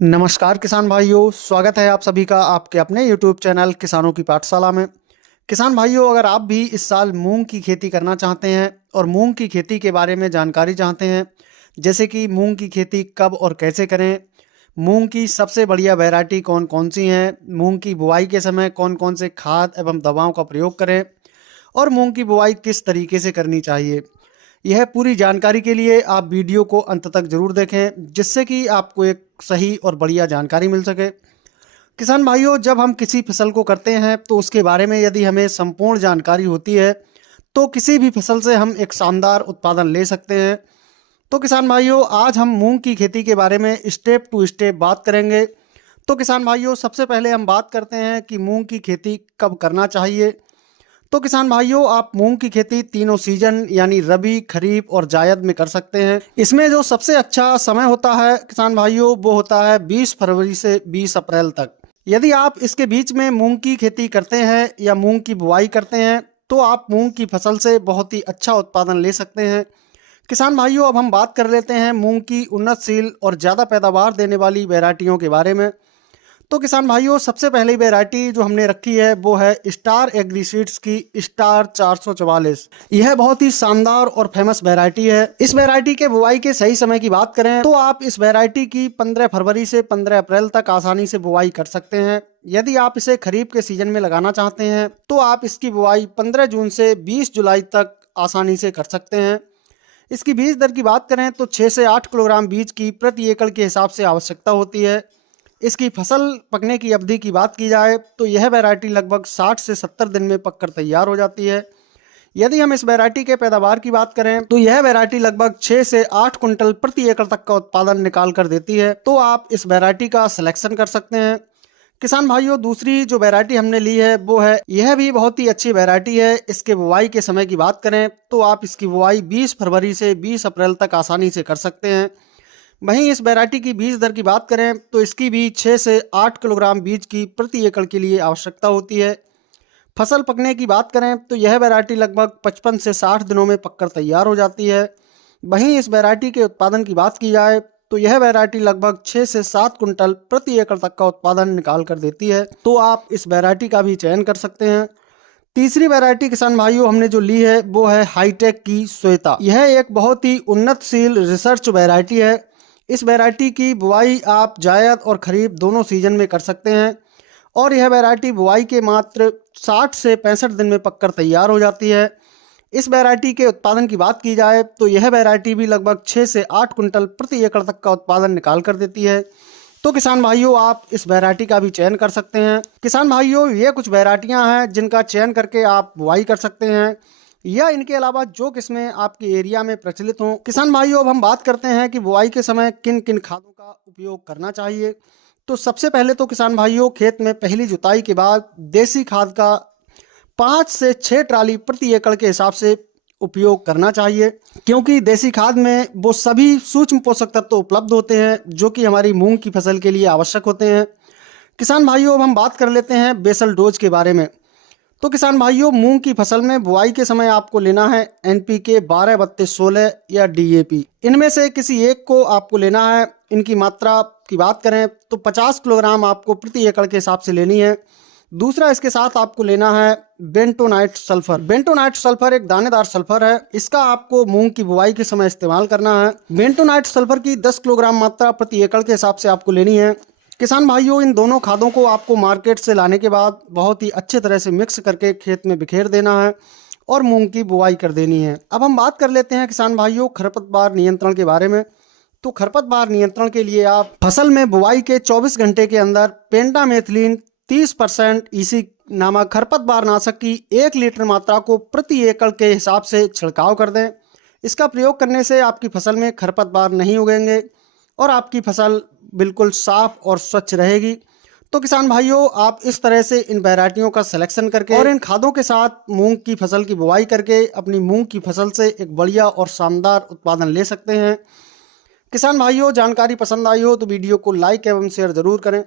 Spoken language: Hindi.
नमस्कार किसान भाइयों, स्वागत है आप सभी का आपके अपने YouTube चैनल किसानों की पाठशाला में। किसान भाइयों, अगर आप भी इस साल मूंग की खेती करना चाहते हैं और मूंग की खेती के बारे में जानकारी चाहते हैं, जैसे कि मूंग की खेती कब और कैसे करें, मूंग की सबसे बढ़िया वैरायटी कौन कौन सी हैं, मूंग की बुआई के समय कौन कौन से खाद एवं दवाओं का प्रयोग करें और मूंग की बुआई किस तरीके से करनी चाहिए, यह पूरी जानकारी के लिए आप वीडियो को अंत तक जरूर देखें, जिससे कि आपको एक सही और बढ़िया जानकारी मिल सके। किसान भाइयों, जब हम किसी फसल को करते हैं तो उसके बारे में यदि हमें संपूर्ण जानकारी होती है तो किसी भी फसल से हम एक शानदार उत्पादन ले सकते हैं। तो किसान भाइयों, आज हम मूंग की खेती के बारे में स्टेप टू स्टेप बात करेंगे। तो किसान भाइयों, सबसे पहले हम बात करते हैं कि मूंग की खेती कब करना चाहिए। तो किसान भाइयों, आप मूंग की खेती तीनों सीजन यानी रबी, खरीफ और जायद में कर सकते हैं। इसमें जो सबसे अच्छा समय होता है किसान भाइयों, वो होता है 20 फरवरी से 20 अप्रैल तक। यदि आप इसके बीच में मूंग की खेती करते हैं या मूंग की बुआई करते हैं तो आप मूंग की फसल से बहुत ही अच्छा उत्पादन ले सकते हैं। किसान भाइयों, अब हम बात कर लेते हैं मूंग की उन्नतशील और ज़्यादा पैदावार देने वाली वैरायटियों के बारे में। तो किसान भाइयों, सबसे पहली वैरायटी जो हमने रखी है वो है स्टार एग्रीसीड्स की स्टार 444। यह बहुत ही शानदार और फेमस वैरायटी है। इस वैरायटी के बुआई के सही समय की बात करें तो आप इस वैरायटी की 15 फरवरी से 15 अप्रैल तक आसानी से बुआई कर सकते हैं। यदि आप इसे खरीफ के सीजन में लगाना चाहते हैं तो आप इसकी बुआई 15 जून से 20 जुलाई तक आसानी से कर सकते हैं। इसकी बीज दर की बात करें तो 6 से 8 किलोग्राम बीज की प्रति एकड़ के हिसाब से आवश्यकता होती है। इसकी फसल पकने की अवधि की बात की जाए तो यह वैरायटी लगभग 60 से 70 दिन में पककर तैयार हो जाती है। यदि हम इस वैरायटी के पैदावार की बात करें तो यह वैरायटी लगभग 6 से 8 कुंटल प्रति एकड़ तक का उत्पादन निकाल कर देती है। तो आप इस वैरायटी का सिलेक्शन कर सकते हैं। किसान भाइयों, दूसरी जो वैरायटी हमने ली है वो है, यह भी बहुत ही अच्छी वैरायटी है। इसके बुआई के समय की बात करें तो आप इसकी बुआई 20 फरवरी से 20 अप्रैल तक आसानी से कर सकते हैं। वहीं इस वैरायटी की बीज दर की बात करें तो इसकी भी 6 से 8 किलोग्राम बीज की प्रति एकड़ के लिए आवश्यकता होती है। फसल पकने की बात करें तो यह वैरायटी लगभग 55 से 60 दिनों में पककर तैयार हो जाती है। वहीं इस वैरायटी के उत्पादन की बात की जाए तो यह वैरायटी लगभग 6 से 7 कुंटल प्रति एकड़ तक का उत्पादन निकाल कर देती है। तो आप इस वैरायटी का भी चयन कर सकते हैं। तीसरी वैरायटी किसान भाइयों हमने जो ली है वो है हाईटेक की श्वेता। यह एक बहुत ही उन्नतशील रिसर्च वैरायटी है। इस वैरायटी की बुआई आप जायद और खरीफ दोनों सीजन में कर सकते हैं और यह वैरायटी बुआई के मात्र 60 से 65 दिन में पककर तैयार हो जाती है। इस वैरायटी के उत्पादन की बात की जाए तो यह वैरायटी भी लगभग 6 से 8 कुंटल प्रति एकड़ तक का उत्पादन निकाल कर देती है। तो किसान भाइयों, आप इस वैरायटी का भी चयन कर सकते हैं। किसान भाइयों, ये कुछ वैरायटियां हैं जिनका चयन करके आप बुआई कर सकते हैं या इनके अलावा जो किस्में आपके एरिया में प्रचलित हों। किसान भाइयों, अब हम बात करते हैं कि बुआई के समय किन किन खादों का उपयोग करना चाहिए। तो सबसे पहले तो किसान भाइयों, खेत में पहली जुताई के बाद देसी खाद का 5 से 6 ट्राली प्रति एकड़ के हिसाब से उपयोग करना चाहिए, क्योंकि देसी खाद में वो सभी सूक्ष्म पोषक तत्व उपलब्ध होते हैं जो कि हमारी मूंग की फसल के लिए आवश्यक होते हैं। किसान भाइयों, अब हम बात कर लेते हैं बेसल डोज के बारे में। तो किसान भाइयों, मूंग की फसल में बुआई के समय आपको लेना है NPK 12-32-16 या DAP। इनमें से किसी एक को आपको लेना है। इनकी मात्रा की बात करें तो 50 किलोग्राम आपको प्रति एकड़ के हिसाब से लेनी है। दूसरा, इसके साथ आपको लेना है बेंटोनाइट सल्फर। बेंटोनाइट सल्फर एक दानेदार सल्फर है। इसका आपको मूंग की बुआई के समय इस्तेमाल करना है। बेंटोनाइट सल्फर की 10 किलोग्राम मात्रा प्रति एकड़ के हिसाब से आपको लेनी है। किसान भाइयों, इन दोनों खादों को आपको मार्केट से लाने के बाद बहुत ही अच्छे तरह से मिक्स करके खेत में बिखेर देना है और मूंग की बुआई कर देनी है। अब हम बात कर लेते हैं किसान भाइयों खरपतवार नियंत्रण के बारे में। तो खरपतवार नियंत्रण के लिए आप फसल में बुआई के 24 घंटे के अंदर पेंटामेथिलीन 30% EC नामक खरपतवार नाशक की 1 लीटर मात्रा को प्रति एकड़ के हिसाब से छिड़काव कर दें। इसका प्रयोग करने से आपकी फसल में खरपतवार नहीं उगेंगे और आपकी फसल बिल्कुल साफ और स्वच्छ रहेगी। तो किसान भाइयों, आप इस तरह से इन वैरायटियों का सिलेक्शन करके और इन खादों के साथ मूंग की फसल की बुआई करके अपनी मूंग की फसल से एक बढ़िया और शानदार उत्पादन ले सकते हैं। किसान भाइयों, जानकारी पसंद आई हो तो वीडियो को लाइक एवं शेयर जरूर करें।